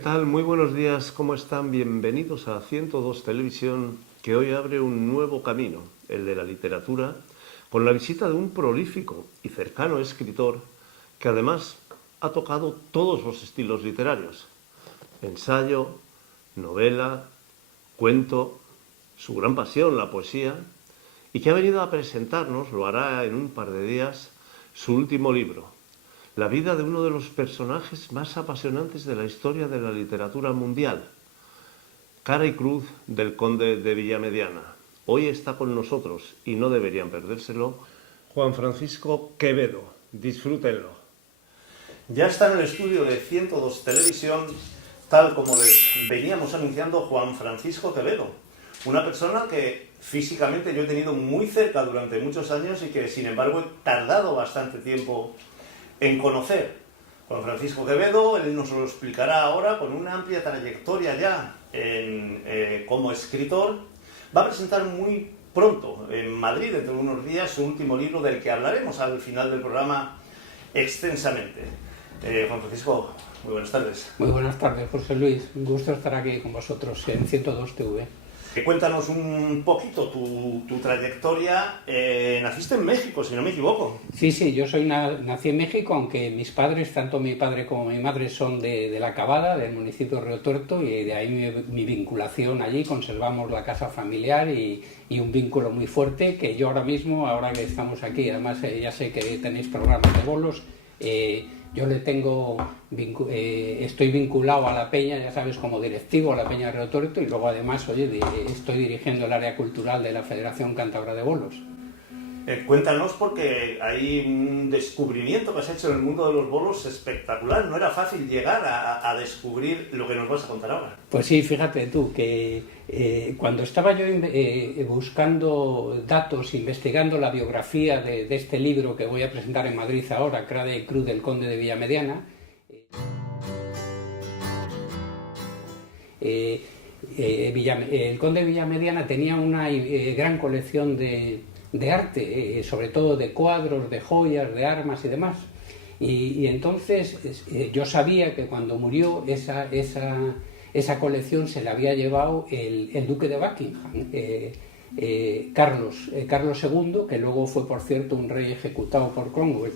tal? Muy buenos días, ¿cómo están? Bienvenidos a 102 Televisión, que hoy abre un nuevo camino, el de la literatura, con la visita de un prolífico y cercano escritor que además ha tocado todos los estilos literarios: ensayo, novela, cuento, su gran pasión, la poesía, y que ha venido a presentarnos, lo hará en un par de días, su último libro, la vida de uno de los personajes más apasionantes de la historia de la literatura mundial, Cara y Cruz del Conde de Villamediana. Hoy está con nosotros, y no deberían perdérselo, Juan Francisco Quevedo. Disfrútenlo. Ya está en el estudio de 102 Televisión, tal como les veníamos anunciando, Juan Francisco Quevedo. Una persona que físicamente yo he tenido muy cerca durante muchos años y que, sin embargo, he tardado bastante tiempo en conocer. Juan Francisco Quevedo, él nos lo explicará ahora, con una amplia trayectoria ya como escritor. Va a presentar muy pronto en Madrid, dentro de unos días, su último libro, del que hablaremos al final del programa extensamente. Juan Francisco, muy buenas tardes. Muy buenas tardes, José Luis. Un gusto estar aquí con vosotros en 102 TV. Cuéntanos un poquito tu trayectoria. Naciste en México, si no me equivoco. Sí, yo nací en México, aunque mis padres, tanto mi padre como mi madre, son de La Cabada, del municipio de Río Tuerto, y de ahí mi vinculación allí. Conservamos la casa familiar y un vínculo muy fuerte que yo ahora mismo, ahora que estamos aquí, además ya sé que tenéis programas de bolos, yo estoy vinculado a la Peña, ya sabes, como directivo a la Peña de Río Tuerto, y luego además, estoy dirigiendo el área cultural de la Federación Cántabra de Bolos. Cuéntanos, porque hay un descubrimiento que has hecho en el mundo de los bolos espectacular. No era fácil llegar a descubrir lo que nos vas a contar ahora. Pues sí, fíjate tú, que cuando estaba yo buscando datos, investigando la biografía de este libro que voy a presentar en Madrid ahora, Cara y Cruz del Conde de Villamediana, el Conde de Villamediana tenía una gran colección de arte, sobre todo de cuadros, de joyas, de armas y demás. Y entonces yo sabía que cuando murió esa colección se la había llevado el duque de Buckingham, Carlos II, que luego fue, por cierto, un rey ejecutado por Cromwell.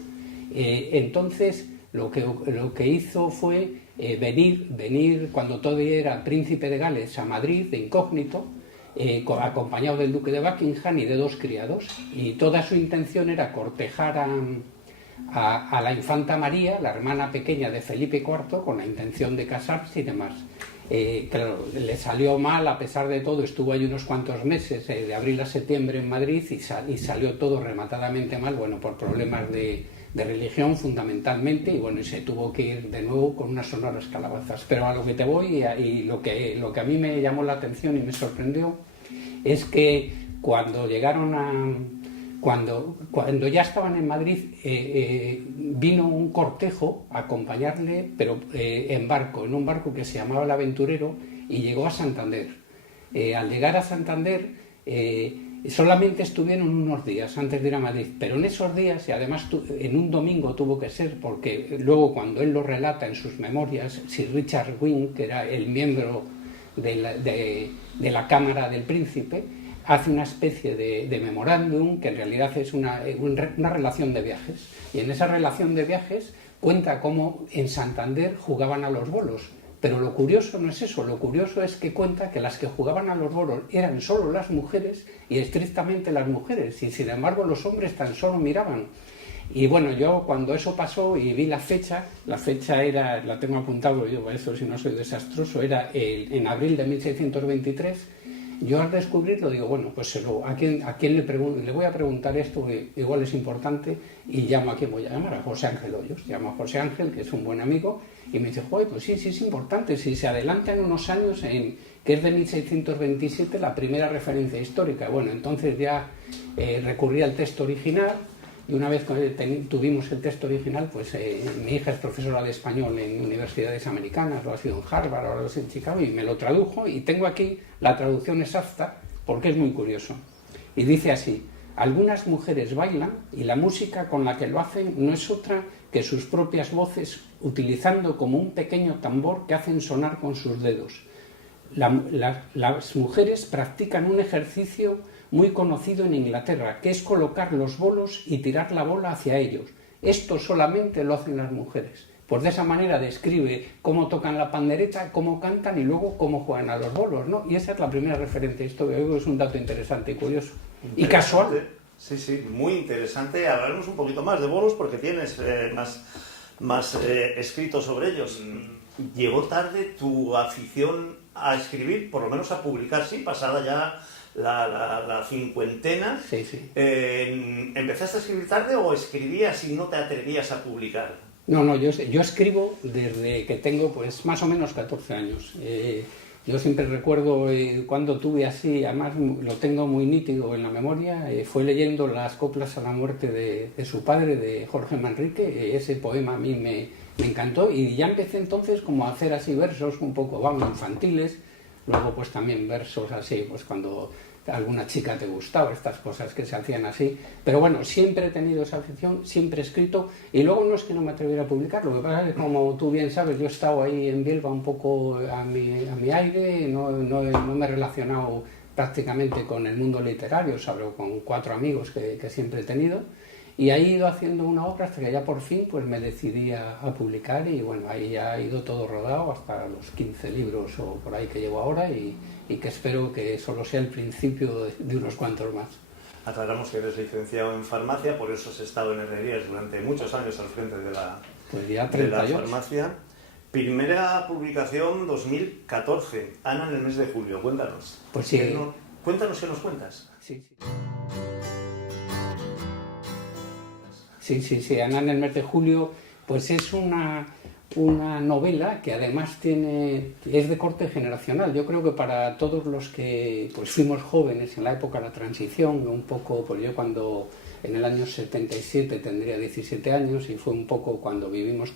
Entonces lo que hizo fue venir cuando todavía era príncipe de Gales a Madrid de incógnito, acompañado del duque de Buckingham y de 2 criados, y toda su intención era cortejar a la infanta María, la hermana pequeña de Felipe IV, con la intención de casarse y demás. Claro, le salió mal, a pesar de todo. Estuvo allí unos cuantos meses, de abril a septiembre en Madrid, y salió todo rematadamente mal, por problemas de religión fundamentalmente, y se tuvo que ir de nuevo con unas sonoras calabazas. Pero a lo que te voy, y lo que a mí me llamó la atención y me sorprendió, es que cuando ya estaban en Madrid, vino un cortejo a acompañarle, pero en un barco que se llamaba El Aventurero, y llegó a Santander. Al llegar a Santander, solamente estuvieron unos días antes de ir a Madrid, pero en esos días, y además en un domingo tuvo que ser, porque luego, cuando él lo relata en sus memorias, Sir Richard Wynne, que era el miembro de la Cámara del Príncipe, hace una especie de memorándum que en realidad es una relación de viajes, y en esa relación de viajes cuenta cómo en Santander jugaban a los bolos. Pero lo curioso no es eso, lo curioso es que cuenta que las que jugaban a los bolos eran solo las mujeres, y estrictamente las mujeres, y sin embargo los hombres tan solo miraban. Y yo, cuando eso pasó y vi la fecha era, la tengo apuntado, yo eso, si no soy desastroso, era en abril de 1623. Yo, al descubrirlo, digo, pues ¿a quién le voy a preguntar esto? Que igual es importante, y llamo a quién voy a llamar, a José Ángel Hoyos. Llamo a José Ángel, que es un buen amigo, y me dice, pues sí es importante, si se adelantan unos años, que es de 1627 la primera referencia histórica. Entonces ya recurrí al texto original, y una vez que tuvimos el texto original, mi hija es profesora de español en universidades americanas, lo ha sido en Harvard, ahora lo es en Chicago, y me lo tradujo, y tengo aquí la traducción exacta, porque es muy curioso. Y dice así: Algunas mujeres bailan y la música con la que lo hacen no es otra que sus propias voces, utilizando como un pequeño tambor que hacen sonar con sus dedos. Las mujeres practican un ejercicio muy conocido en Inglaterra, que es colocar los bolos y tirar la bola hacia ellos. Esto solamente lo hacen las mujeres. Pues de esa manera describe cómo tocan la pandereta, cómo cantan y luego cómo juegan a los bolos, ¿no? Y esa es la primera referencia. Esto es un dato interesante y curioso. Y casual. Sí, sí, muy interesante. Hablaremos un poquito más de bolos porque tienes más escrito sobre ellos. ¿Llegó tarde tu afición a escribir, por lo menos a publicar, sí, pasada ya la cincuentena? Sí, sí. ¿Empezaste a escribir tarde o escribías y no te atrevías a publicar? No, yo escribo desde que tengo pues más o menos 14 años. Yo siempre recuerdo cuando tuve así, además lo tengo muy nítido en la memoria, fue leyendo las coplas a la muerte de su padre, de Jorge Manrique. Ese poema a mí me encantó y ya empecé entonces como a hacer así versos un poco, vamos, infantiles, luego pues también versos así, pues cuando alguna chica te gustaba, estas cosas que se hacían así, pero bueno, siempre he tenido esa afición, siempre he escrito y luego no es que no me atreviera a publicar, lo que pasa es que como tú bien sabes, yo he estado ahí en Bielva un poco a mi aire, no me he relacionado prácticamente con el mundo literario, salvo con 4 amigos que siempre he tenido. Y ahí he ido haciendo una obra hasta que ya por fin pues me decidí a publicar y bueno, ahí ya ha ido todo rodado hasta los 15 libros o por ahí que llevo ahora y que espero que solo sea el principio de unos cuantos más. Aclaramos que eres licenciado en farmacia, por eso has estado en Herrerías durante muchos años al frente de la farmacia. Primera publicación 2014, Ana en el mes de julio, cuéntanos. Pues sí. Cuéntanos qué nos cuentas. Sí, Ana en el mes de julio, pues es una novela que además es de corte generacional. Yo creo que para todos los que pues fuimos jóvenes en la época de la transición, un poco, pues yo cuando en el año 77 tendría 17 años y fue un poco cuando vivimos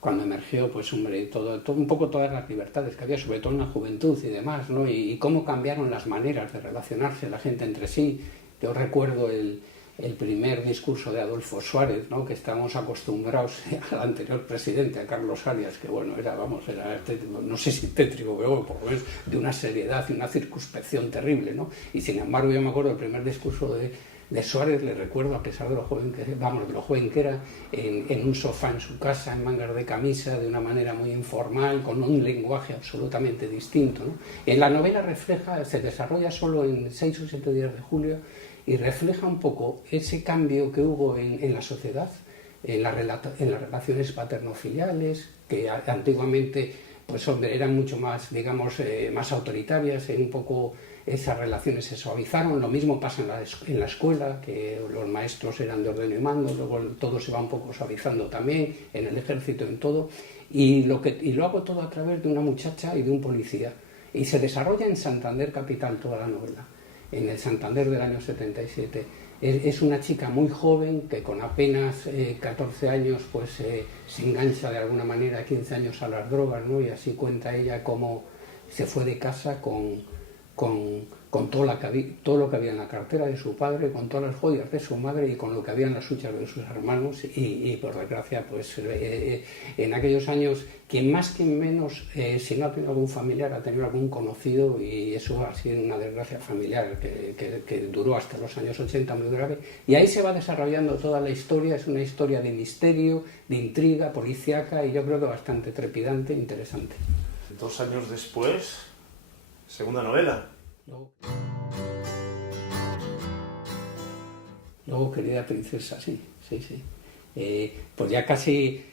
cuando emergió, pues hombre, un poco todas las libertades que había, sobre todo en la juventud y demás, ¿no? Y cómo cambiaron las maneras de relacionarse la gente entre sí. Yo recuerdo el primer discurso de Adolfo Suárez, ¿no? Que estábamos acostumbrados al anterior presidente, a Carlos Arias, que bueno, era no sé si tétrico, pero por lo menos de una seriedad y una circunspección terrible, ¿no? Y sin embargo yo me acuerdo del primer discurso de Suárez, le recuerdo, a pesar de lo joven que era, en un sofá en su casa, en mangas de camisa, de una manera muy informal, con un lenguaje absolutamente distinto, ¿no? En la novela se desarrolla solo en 6 o 7 días de julio, y refleja un poco ese cambio que hubo en la sociedad, en las relaciones paterno-filiales, que antiguamente pues, hombre, eran mucho más, digamos, más autoritarias, un poco esas relaciones se suavizaron. Lo mismo pasa en la escuela, que los maestros eran de orden y mando, luego todo se va un poco suavizando también, en el ejército, en todo, y lo hago todo a través de una muchacha y de un policía, y se desarrolla en Santander capital toda la novela, en el Santander del año 77. Es una chica muy joven que con apenas 14 años pues se engancha de alguna manera, 15 años, a las drogas, ¿no? Y así cuenta ella cómo se fue de casa con todo lo que había en la cartera de su padre, con todas las joyas de su madre y con lo que había en las huchas de sus hermanos y por desgracia pues en aquellos años quien más quien menos si no ha tenido algún familiar ha tenido algún conocido y eso ha sido una desgracia familiar que duró hasta los años 80 muy grave y ahí se va desarrollando toda la historia. Es una historia de misterio, de intriga policíaca y yo creo que bastante trepidante e interesante. 2 años después, segunda novela. Luego, Querida Princesa, sí. Pues ya casi,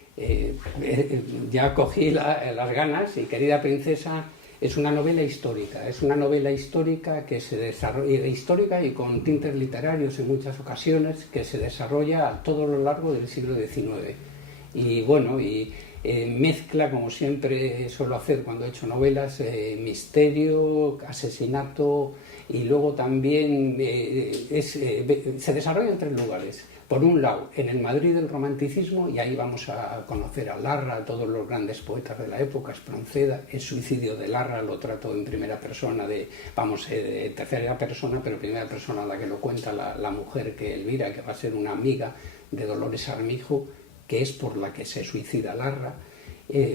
ya cogí las ganas y Querida Princesa es una novela histórica. Es una novela histórica que se desarrolla, histórica y con tintes literarios en muchas ocasiones, que se desarrolla a todo lo largo del siglo XIX. Y bueno, y mezcla, como siempre suelo hacer cuando he hecho novelas, misterio, asesinato, y luego también se desarrolla en 3 lugares. Por un lado, en el Madrid del romanticismo, y ahí vamos a conocer a Larra, a todos los grandes poetas de la época, Espronceda. El suicidio de Larra lo trato en primera persona, de tercera persona, pero primera persona la que lo cuenta la mujer que Elvira, que va a ser una amiga de Dolores Armijo, que es por la que se suicida Larra.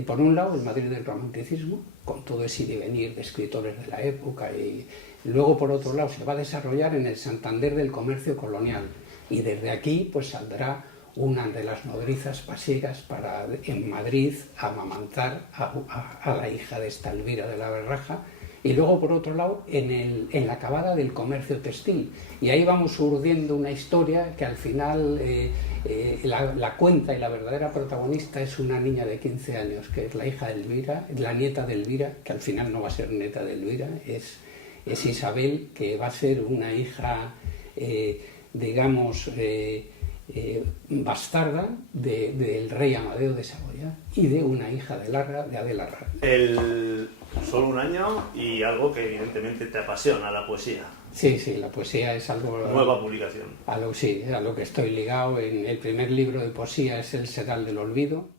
Por un lado, el Madrid del romanticismo, con todo ese ir y venir de escritores de la época, y luego, por otro lado, se va a desarrollar en el Santander del comercio colonial, y desde aquí pues saldrá una de las nodrizas pasiegas para en Madrid amamantar a la hija de esta Elvira de la Barraja, y luego, por otro lado, en la acabada del comercio textil, y ahí vamos urdiendo una historia que al final la cuenta, y la verdadera protagonista es una niña de 15 años, que es la hija de Elvira, la nieta de Elvira, que al final no va a ser nieta de Elvira, es Isabel, que va a ser una hija, digamos, bastarda del rey Amadeo de Saboya, y de una hija de Larra, de Adela Larra. Solo un año y algo que evidentemente te apasiona, la poesía. Sí, la poesía es algo... Nueva publicación. A lo que estoy ligado. El primer libro de poesía es El Sedal del Olvido.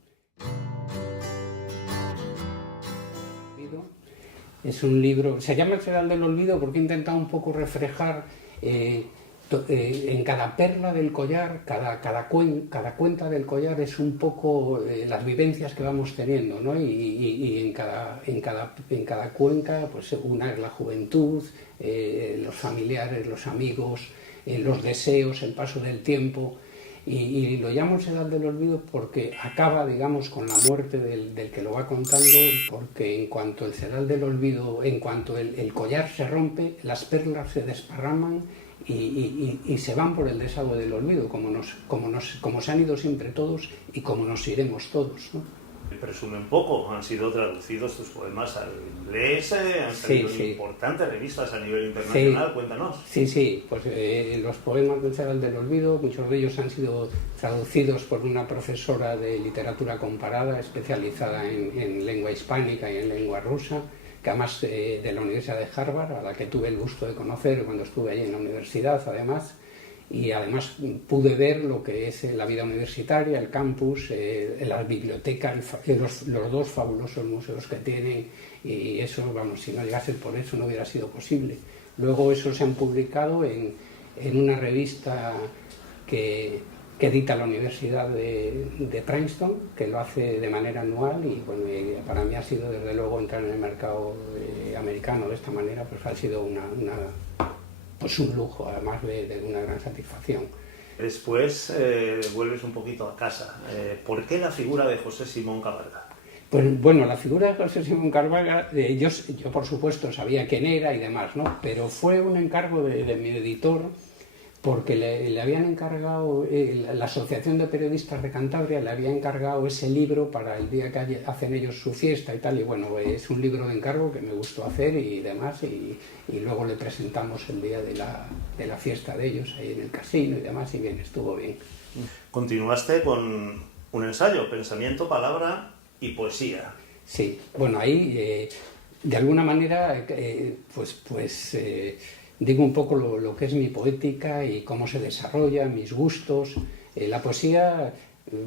Es un libro... Se llama El Sedal del Olvido porque he intentado un poco reflejar en cada perla del collar, cada cuenta del collar es un poco las vivencias que vamos teniendo, ¿no? Y en cada cuenca, pues una es la juventud, los familiares, los amigos, los deseos, el paso del tiempo, y lo llamo El Sedal del Olvido porque acaba, digamos, con la muerte del que lo va contando, porque en cuanto el Sedal del Olvido, en cuanto el collar se rompe, las perlas se desparraman y se van por el desagüe del olvido, como se han ido siempre todos y como nos iremos todos, ¿no? Presume un poco, han sido traducidos tus poemas al inglés, han salido en importantes revistas a nivel internacional, sí. Cuéntanos. Sí, pues los poemas del Sedal del Olvido, muchos de ellos han sido traducidos por una profesora de literatura comparada especializada en lengua hispánica y en lengua rusa, que además de la Universidad de Harvard, a la que tuve el gusto de conocer cuando estuve allí en la universidad, además, y además pude ver lo que es la vida universitaria, el campus, las bibliotecas, los 2 fabulosos museos que tienen, y eso, vamos, si no llegase por eso no hubiera sido posible. Luego eso se han publicado en una revista que edita la Universidad de Princeton, que lo hace de manera anual, y bueno, para mí ha sido desde luego entrar en el mercado americano de esta manera, pues ha sido pues un lujo, además de una gran satisfacción. Después vuelves un poquito a casa. ¿Por qué la figura de José Simón Cabalga? Pues bueno, la figura de José Simón Cabalga, yo por supuesto sabía quién era y demás, ¿no? Pero fue un encargo de mi editor, porque le habían encargado, la Asociación de Periodistas de Cantabria le había encargado ese libro para el día que hacen ellos su fiesta y tal, y bueno, es un libro de encargo que me gustó hacer y demás, y luego le presentamos el día de la fiesta de ellos ahí en el casino y demás, y bien, estuvo bien. Continuaste con un ensayo, Pensamiento, Palabra y Poesía. Sí, bueno, ahí de alguna manera digo un poco lo que es mi poética y cómo se desarrolla, mis gustos. La poesía,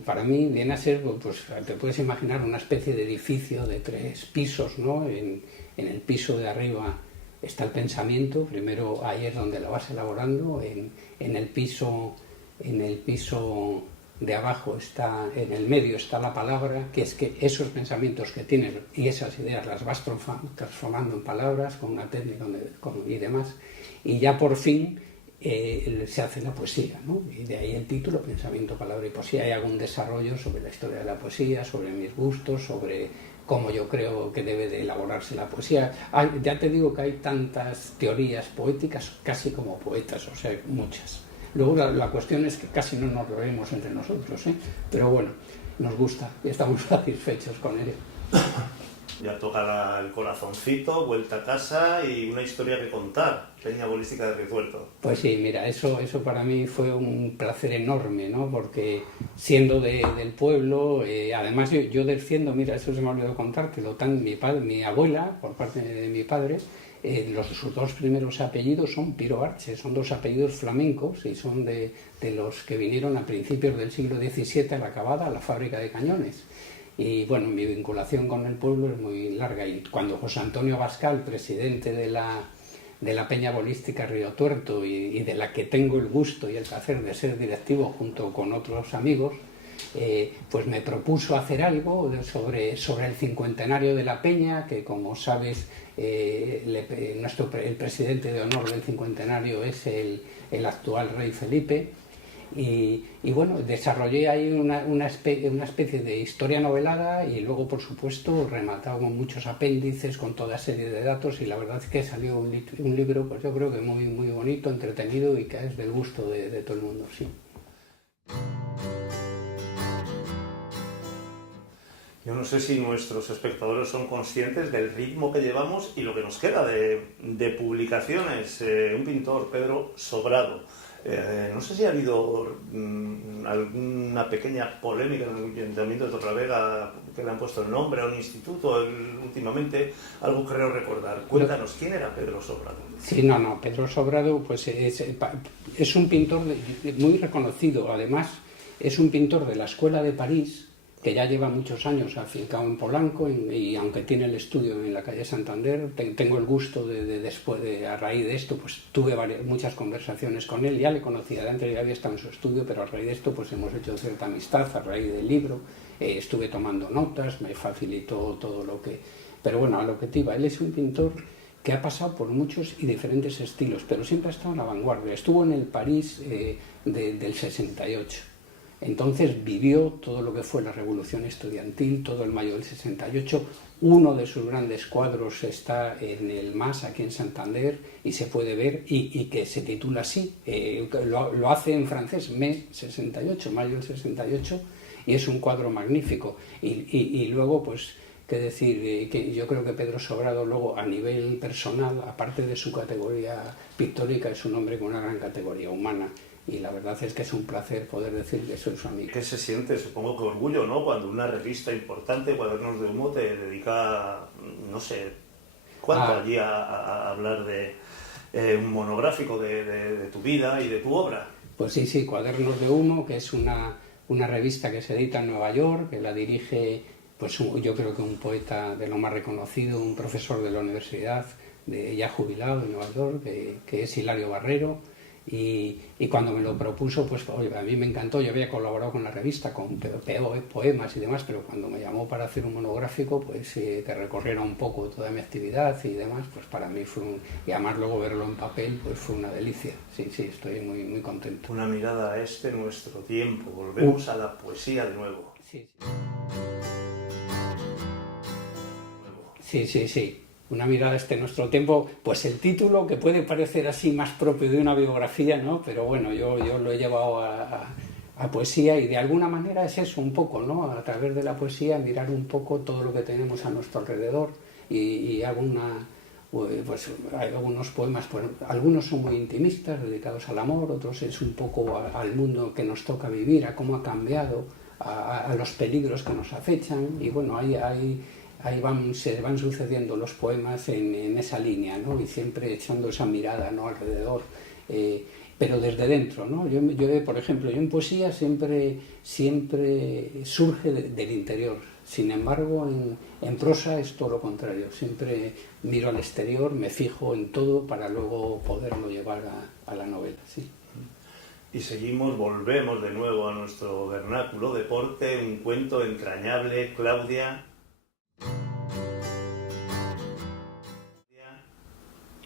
para mí, viene a ser, pues te puedes imaginar una especie de edificio de 3 pisos, ¿no? En el piso de arriba está el pensamiento, primero ahí es donde lo vas elaborando, en el piso de abajo en el medio está la palabra, que es que esos pensamientos que tienes y esas ideas las vas transformando en palabras con una técnica y demás, y ya por fin se hace la poesía, ¿no? Y de ahí el título, Pensamiento, Palabra y Poesía. Hay algún desarrollo sobre la historia de la poesía, sobre mis gustos, sobre cómo yo creo que debe de elaborarse la poesía. Ya te digo que hay tantas teorías poéticas, casi como poetas, o sea, muchas. Luego la cuestión es que casi no nos lo vemos entre nosotros, ¿eh? Pero bueno, nos gusta y estamos satisfechos con ello. Ya toca el corazoncito, vuelta a casa y una historia que contar. Peña Bolística de Rituerto. Pues sí, mira, eso para mí fue un placer enorme, ¿no? Porque siendo del pueblo, además yo desciendo, mira, eso se me ha olvidado contártelo, mi abuela, por parte de mi padre, sus dos primeros apellidos son Piro Arche, son dos apellidos flamencos y son de los que vinieron a principios del siglo XVII a la Cavada, a la fábrica de cañones. Y bueno, mi vinculación con el pueblo es muy larga. Y cuando José Antonio Abascal, presidente de la Peña Bolística Río Tuerto y de la que tengo el gusto y el placer de ser directivo junto con otros amigos, pues me propuso hacer algo sobre el cincuentenario de la Peña, que como sabes, el presidente de honor del cincuentenario es el actual rey Felipe. Y bueno, desarrollé ahí una especie de historia novelada y luego, por supuesto, rematado con muchos apéndices, con toda serie de datos, y la verdad es que salió un libro, pues yo creo que muy, muy bonito, entretenido y que es del gusto de todo el mundo, sí. Yo no sé si nuestros espectadores son conscientes del ritmo que llevamos y lo que nos queda de publicaciones. Un pintor, Pedro Sobrado. No sé si ha habido alguna pequeña polémica en el Ayuntamiento de Torrelavega que le han puesto el nombre a un instituto últimamente, algo creo recordar. Cuéntanos, ¿quién era Pedro Sobrado? Sí, no, Pedro Sobrado pues es un pintor muy reconocido, además es un pintor de la Escuela de París, que ya lleva muchos años afincado en Polanco y aunque tiene el estudio en la calle Santander, tengo el gusto a raíz de esto, pues tuve muchas conversaciones con él, ya le conocía de antes, ya había estado en su estudio, pero a raíz de esto pues hemos hecho cierta amistad a raíz del libro, estuve tomando notas, me facilitó todo lo que... Pero bueno, a lo que te iba, él es un pintor que ha pasado por muchos y diferentes estilos, pero siempre ha estado en la vanguardia, estuvo en el París del 68. Entonces vivió todo lo que fue la revolución estudiantil, todo el mayo del 68. Uno de sus grandes cuadros está en el MAS, aquí en Santander, y se puede ver, y que se titula así, lo hace en francés, Mai 68, mayo del 68, y es un cuadro magnífico. Y luego, pues, qué decir, que yo creo que Pedro Sobrado luego, a nivel personal, aparte de su categoría pictórica, es un hombre con una gran categoría humana. Y la verdad es que es un placer poder decir que soy su amigo. ¿Qué se siente? Supongo que orgullo, ¿no? Cuando una revista importante, Cuadernos de Humo, te dedica, no sé, ¿cuánto allí a hablar de un monográfico de tu vida y de tu obra? Pues sí, Cuadernos de Humo, que es una revista que se edita en Nueva York, que la dirige, pues yo creo que un poeta de lo más reconocido, un profesor de la universidad, ya jubilado de Nueva York, que es Hilario Barrero. Y cuando me lo propuso, pues oye, a mí me encantó. Yo había colaborado con la revista, con poemas y demás, pero cuando me llamó para hacer un monográfico, pues que recorriera un poco toda mi actividad y demás, pues para mí fue y además luego verlo en papel, pues fue una delicia. Sí, estoy muy, muy contento. Una mirada a nuestro tiempo. Volvemos a la poesía de nuevo. Sí. Una mirada a nuestro tiempo, pues el título, que puede parecer así más propio de una biografía, ¿no? Pero bueno, yo lo he llevado a poesía y de alguna manera es eso un poco, ¿no? A través de la poesía mirar un poco todo lo que tenemos a nuestro alrededor y pues hay algunos poemas, pues, algunos son muy intimistas, dedicados al amor, otros es un poco al mundo que nos toca vivir, a cómo ha cambiado, a los peligros que nos acechan y bueno, se van sucediendo los poemas en esa línea, ¿no? Y siempre echando esa mirada, ¿no? Alrededor, pero desde dentro, ¿no? Yo por ejemplo, en poesía siempre surge del interior. Sin embargo, en prosa es todo lo contrario. Siempre miro al exterior, me fijo en todo para luego poderlo llevar a la novela, sí. Y volvemos de nuevo a nuestro vernáculo, deporte, un cuento entrañable, Claudia.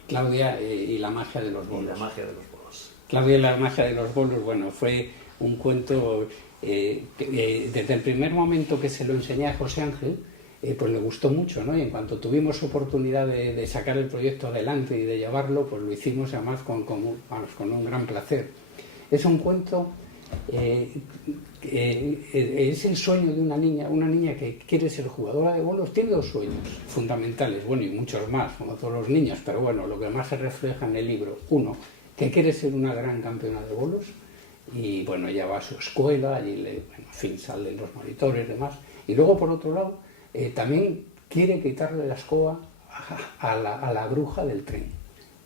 Claudia y la magia de los bolos. Y la magia de los bolos. Claudia y la magia de los bolos, bueno, fue un cuento que desde el primer momento que se lo enseñé a José Ángel, pues le gustó mucho, ¿no? Y en cuanto tuvimos oportunidad de sacar el proyecto adelante y de llevarlo, pues lo hicimos además con un gran placer. Es un cuento es el sueño de una niña que quiere ser jugadora de bolos. Tiene dos sueños fundamentales, bueno, y muchos más, como todos los niños, pero bueno, lo que más se refleja en el libro: uno, que quiere ser una gran campeona de bolos, y bueno, ella va a su escuela, allí en fin, salen los monitores y demás, y luego por otro lado, también quiere quitarle la escoba a la bruja del tren,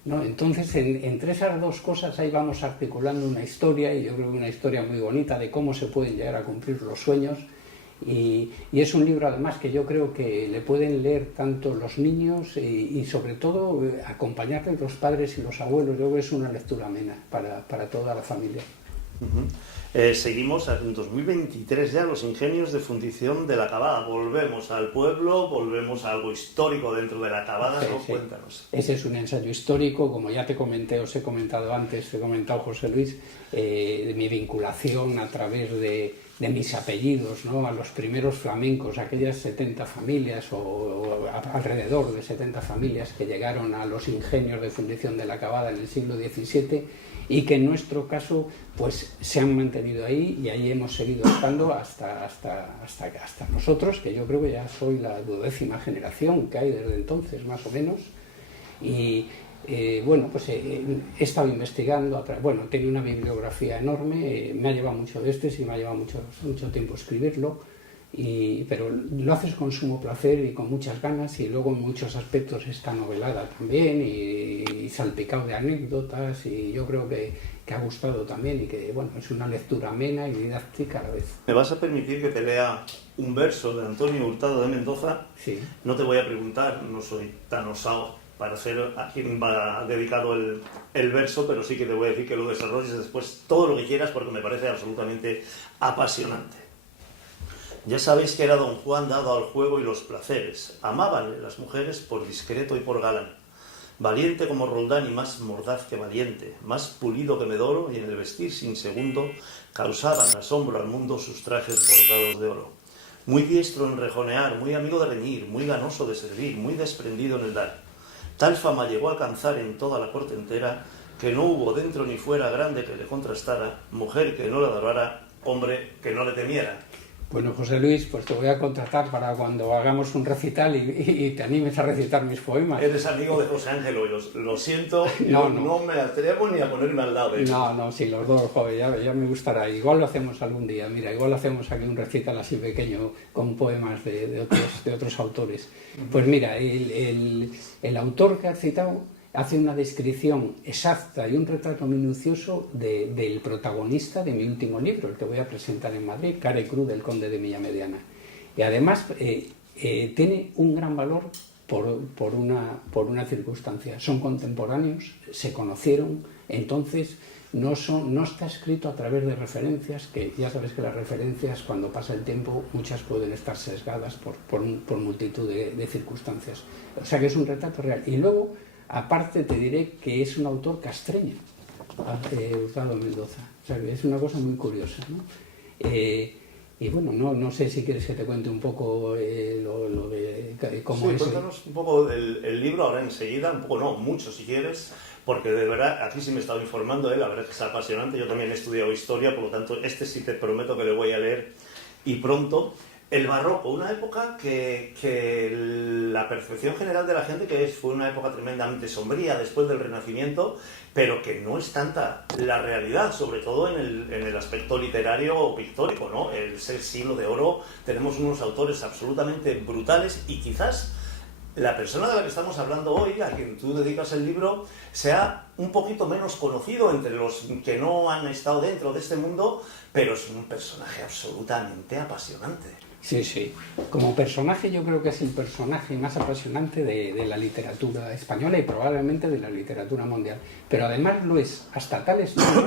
¿no? Entonces, entre esas dos cosas ahí vamos articulando una historia, y yo creo que una historia muy bonita de cómo se pueden llegar a cumplir los sueños, y es un libro además que yo creo que le pueden leer tanto los niños y sobre todo acompañarle los padres y los abuelos. Yo creo que es una lectura amena para toda la familia. Seguimos en 2023 ya, los ingenios de fundición de la Cabada. Volvemos al pueblo, volvemos a algo histórico dentro de la Cabada, ¿no? Sí. Cuéntanos. Ese es un ensayo histórico, como ya te comenté, os he comentado antes, te he comentado, José Luis, de mi vinculación a través de mis apellidos, ¿no?, a los primeros flamencos, aquellas 70 familias o alrededor de 70 familias que llegaron a los ingenios de fundición de la Cabada en el siglo XVII, y que en nuestro caso pues se han mantenido ahí, y ahí hemos seguido estando hasta nosotros, que yo creo que ya soy la 12ª generación que hay desde entonces, más o menos. Y bueno, pues he estado investigando, bueno, tengo una bibliografía enorme, me ha llevado mucho de sí me ha llevado mucho tiempo escribirlo, pero lo haces con sumo placer y con muchas ganas, y luego en muchos aspectos está novelada también y salpicado de anécdotas, y yo creo que ha gustado también, y que bueno, es una lectura amena y didáctica a la vez. ¿Me vas a permitir que te lea un verso de Antonio Hurtado de Mendoza? Sí. No te voy a preguntar, no soy tan osado para ser a quien va dedicado el verso, pero sí que te voy a decir que lo desarrolles después todo lo que quieras, porque me parece absolutamente apasionante. Ya sabéis que era don Juan dado al juego y los placeres. Amábanle las mujeres por discreto y por galán. Valiente como Roldán y más mordaz que valiente, más pulido que Medoro, y en el vestir sin segundo causaban asombro al mundo sus trajes bordados de oro. Muy diestro en rejonear, muy amigo de reñir, muy ganoso de servir, muy desprendido en el dar. Tal fama llegó a alcanzar en toda la corte entera, que no hubo dentro ni fuera grande que le contrastara, mujer que no le adorara, hombre que no le temiera. Bueno, José Luis, pues te voy a contratar para cuando hagamos un recital y te animes a recitar mis poemas. Eres amigo de José Ángel Hoyos, lo siento, no me atrevo ni a ponerme al lado de él. No, sí, los dos, joder, ya me gustará. Igual lo hacemos algún día, mira, igual hacemos aquí un recital así pequeño con poemas de otros autores. Pues mira, el autor que has citado hace una descripción exacta y un retrato minucioso del protagonista de mi último libro, el que voy a presentar en Madrid, Cara y Cruz del Conde de Millamediana. Y además tiene un gran valor por una circunstancia. Son contemporáneos, se conocieron, entonces no está escrito a través de referencias, que ya sabes que las referencias, cuando pasa el tiempo, muchas pueden estar sesgadas por multitud de circunstancias. O sea que es un retrato real. Y luego, aparte, te diré que es un autor castreño, Hurtado Mendoza. O sea, que es una cosa muy curiosa, ¿no? Y bueno, no sé si quieres que te cuente un poco lo de cómo sí, es. Cuéntanos un poco el libro ahora enseguida, un poco no, mucho si quieres, porque de verdad, aquí sí me he estado informando, la verdad es que es apasionante. Yo también he estudiado historia, por lo tanto, sí te prometo que le voy a leer, y pronto. El barroco, una época que la percepción general de la gente que fue una época tremendamente sombría después del Renacimiento, pero que no es tanta la realidad, sobre todo en el aspecto literario o pictórico, ¿no? El siglo de oro, tenemos unos autores absolutamente brutales, y quizás la persona de la que estamos hablando hoy, a quien tú dedicas el libro, sea un poquito menos conocido entre los que no han estado dentro de este mundo, pero es un personaje absolutamente apasionante. Sí. Como personaje, yo creo que es el personaje más apasionante de la literatura española y probablemente de la literatura mundial. Pero además lo es hasta tal extremo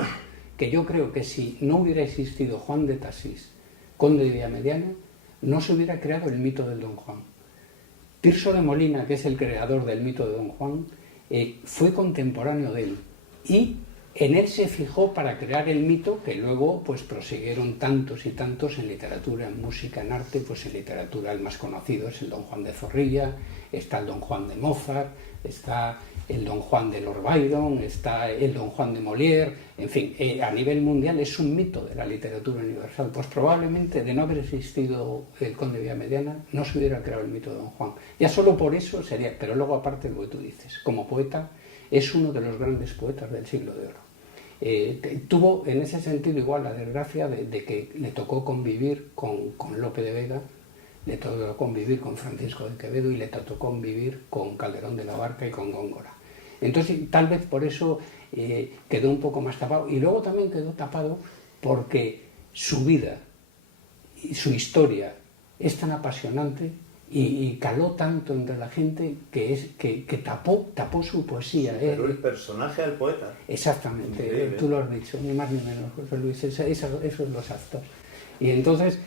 que yo creo que si no hubiera existido Juan de Tasís, conde de Villamediana, no se hubiera creado el mito del Don Juan. Tirso de Molina, que es el creador del mito de Don Juan, fue contemporáneo de él, y en él se fijó para crear el mito que luego pues prosiguieron tantos y tantos en literatura, en música, en arte. Pues en literatura el más conocido es el Don Juan de Zorrilla, está el Don Juan de Mozart, está el Don Juan de Lord Byron, está el Don Juan de Molière, en fin, a nivel mundial es un mito de la literatura universal. Pues probablemente de no haber existido el Conde de Villamediana no se hubiera creado el mito de Don Juan. Ya solo por eso sería, pero luego aparte de lo que tú dices, como poeta es uno de los grandes poetas del siglo de oro. Tuvo en ese sentido igual la desgracia de que le tocó convivir con Lope de Vega, le tocó convivir con Francisco de Quevedo y le tocó convivir con Calderón de la Barca y con Góngora. Entonces, tal vez por eso quedó un poco más tapado. Y luego también quedó tapado porque su vida y su historia es tan apasionante y caló tanto entre la gente que tapó su poesía. Pero el personaje al poeta. Exactamente, Increíble. Tú lo has dicho, ni más ni menos, José Luis, eso es los actos. Y entonces,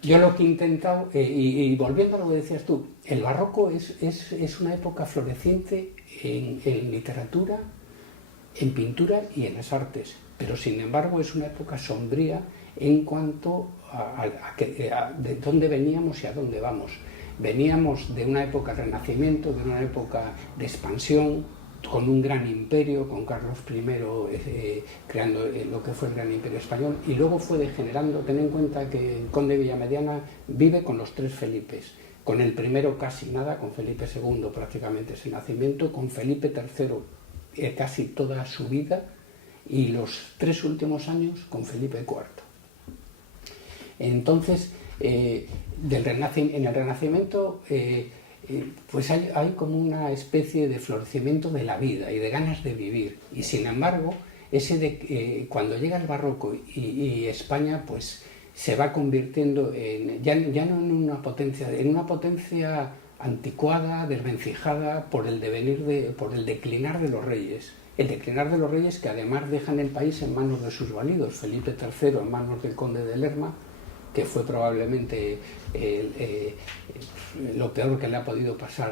yo lo que he intentado, y volviendo a lo que decías tú, el barroco es una época floreciente en literatura, en pintura y en las artes, pero sin embargo es una época sombría en cuanto a de dónde veníamos y a dónde vamos. Veníamos de una época de renacimiento, de una época de expansión, con un gran imperio, con Carlos I creando lo que fue el gran imperio español, y luego fue degenerando. Ten en cuenta que el Conde de Villamediana vive con los tres Felipes, con el primero casi nada, con Felipe II prácticamente ese nacimiento, con Felipe III casi toda su vida, y los 3 últimos años con Felipe IV. Entonces, en el Renacimiento pues hay como una especie de florecimiento de la vida y de ganas de vivir, y sin embargo cuando llega el barroco y España pues se va convirtiendo ya no en una potencia anticuada, desvencijada por el declinar de los reyes. El declinar de los reyes, que además dejan el país en manos de sus validos, Felipe III en manos del conde de Lerma, que fue probablemente lo peor que le ha podido pasar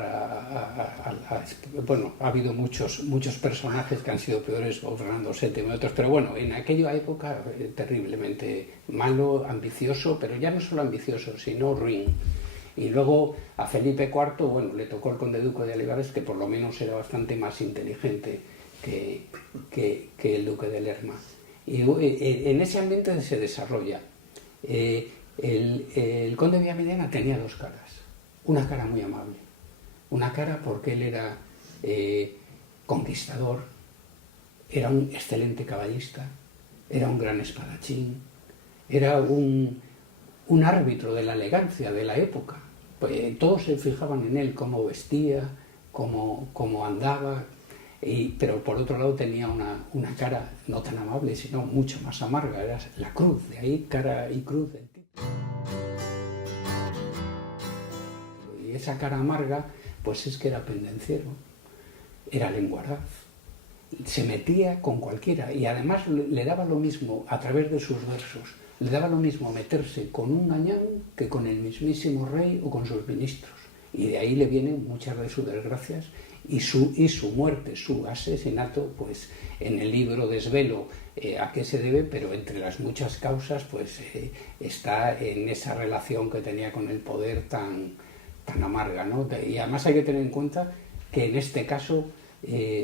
bueno, ha habido muchos personajes que han sido peores, o Fernando VII y otros, pero bueno, en aquella época terriblemente malo, ambicioso, pero ya no solo ambicioso, sino ruin. Y luego a Felipe IV, bueno, le tocó el conde duque de Olivares, que por lo menos era bastante más inteligente que el duque de Lerma. Y en ese ambiente se desarrolla. El conde de Villamediana tenía dos caras. Una cara muy amable, una cara porque él era conquistador, era un excelente caballista, era un gran espadachín, era un árbitro de la elegancia de la época. Pues todos se fijaban en él, cómo vestía, cómo andaba, pero por otro lado tenía una cara no tan amable, sino mucho más amarga, era la cruz, de ahí cara y cruz del tipo. Y esa cara amarga, pues es que era pendenciero, era lenguaraz, se metía con cualquiera, y además le daba lo mismo a través de sus versos, le daba lo mismo meterse con un gañán que con el mismísimo rey o con sus ministros, y de ahí le vienen muchas de sus desgracias y su muerte, su asesinato. Pues en el libro desvelo a qué se debe, pero entre las muchas causas pues está en esa relación que tenía con el poder tan amarga, ¿no? Y además hay que tener en cuenta que en este caso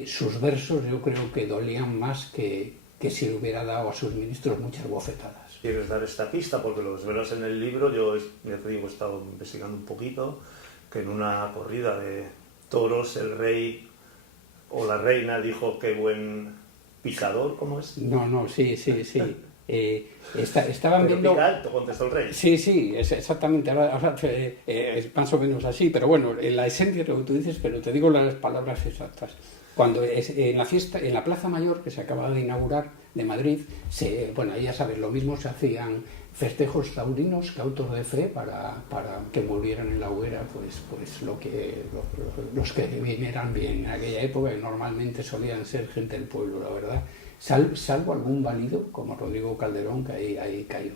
sus versos yo creo que dolían más que si le hubiera dado a sus ministros muchas bofetadas. ¿Quieres dar esta pista? Porque lo desvelas en el libro. Yo ya te digo, he estado investigando un poquito, que en una corrida de toros el rey o la reina dijo: qué buen picador, ¿cómo es? No, sí. Estaban pero viendo... pica alto, contestó el rey. Sí, es exactamente, es más o menos así, pero bueno, la esencia es lo que tú dices, pero te digo las palabras exactas. Cuando en la fiesta, en la Plaza Mayor que se acaba de inaugurar de Madrid, bueno, ya sabes, lo mismo se hacían festejos taurinos, cautos de fe, para que volvieran en la hoguera pues los que vinieran bien en aquella época, que normalmente solían ser gente del pueblo, la verdad, salvo algún válido como Rodrigo Calderón, que ahí cayó,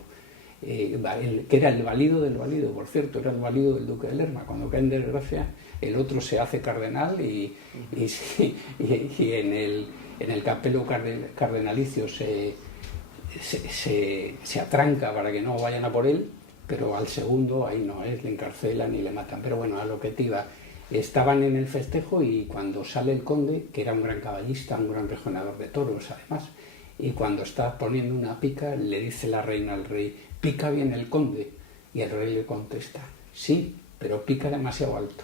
que era el válido del válido, por cierto, era el válido del duque de Lerma. Cuando cae en desgracia, el otro se hace cardenal y en el capelo cardenalicio se atranca para que no vayan a por él, pero al segundo ahí no es, le encarcelan y le matan. Pero bueno, a lo que te iba, estaban en el festejo y cuando sale el conde, que era un gran caballista, un gran rejoneador de toros además, y cuando está poniendo una pica le dice la reina al rey: «¿Pica bien el conde?». Y el rey le contesta: «Sí, pero pica demasiado alto».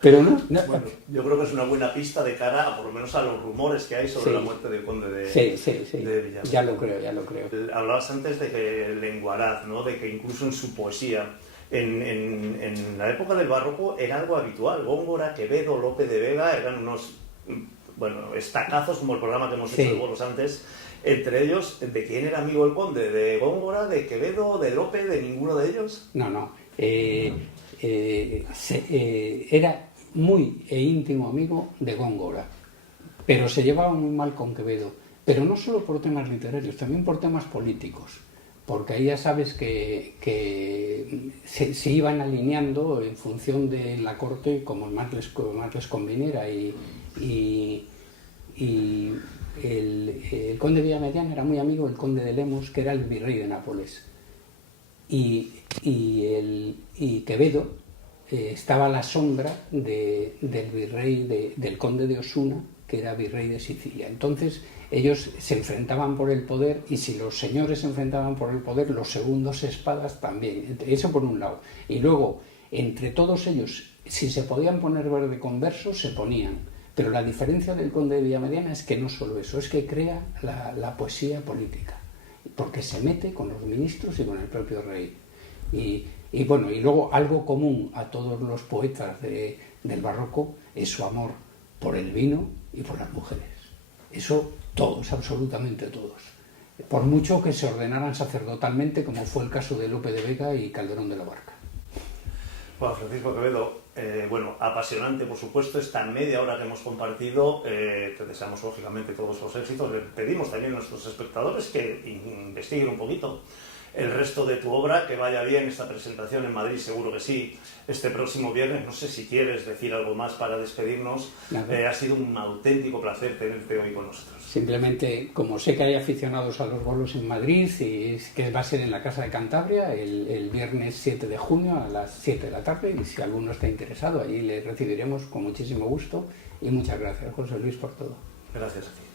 Pero no. Bueno, yo creo que es una buena pista de cara a, por lo menos, a los rumores que hay sobre la muerte del conde de Villamediana. Ya lo creo. Hablabas antes de que Lenguaraz, ¿no? De que incluso en su poesía, en la época del barroco, era algo habitual. Góngora, Quevedo, Lope de Vega eran unos, bueno, estacazos, como el programa que hemos hecho de bolos antes. Entre ellos, ¿de quién era amigo el conde? ¿De Góngora, de Quevedo, de Lope, de ninguno de ellos? No. Era muy íntimo amigo de Góngora, pero se llevaba muy mal con Quevedo, pero no solo por temas literarios, también por temas políticos, porque ahí ya sabes que se iban alineando en función de la corte como más les conviniera, y el conde de Villamediana era muy amigo del conde de Lemos, que era el virrey de Nápoles, y Quevedo estaba a la sombra del virrey, del conde de Osuna, que era virrey de Sicilia. Entonces ellos se enfrentaban por el poder, y si los señores se enfrentaban por el poder, los segundos espadas también. Eso por un lado. Y luego, entre todos ellos, si se podían poner verde con versos, se ponían. Pero la diferencia del conde de Villamediana es que no solo eso, es que crea la poesía política, porque se mete con los ministros y con el propio rey. Y bueno, y luego algo común a todos los poetas del barroco es su amor por el vino y por las mujeres. Eso todos, absolutamente todos. Por mucho que se ordenaran sacerdotalmente, como fue el caso de Lope de Vega y Calderón de la Barca. Juan Francisco Quevedo, bueno, apasionante, por supuesto, esta media hora que hemos compartido. Te deseamos, lógicamente, todos los éxitos. Le pedimos también a nuestros espectadores que investiguen un poquito el resto de tu obra, que vaya bien esta presentación en Madrid, seguro que sí, este próximo viernes. No sé si quieres decir algo más para despedirnos. Ha sido un auténtico placer tenerte hoy con nosotros. Simplemente, como sé que hay aficionados a los bolos en Madrid, y que va a ser en la Casa de Cantabria el viernes 7 de junio a las 7 de la tarde, y si alguno está interesado, allí le recibiremos con muchísimo gusto. Y muchas gracias, José Luis, por todo. Gracias a ti.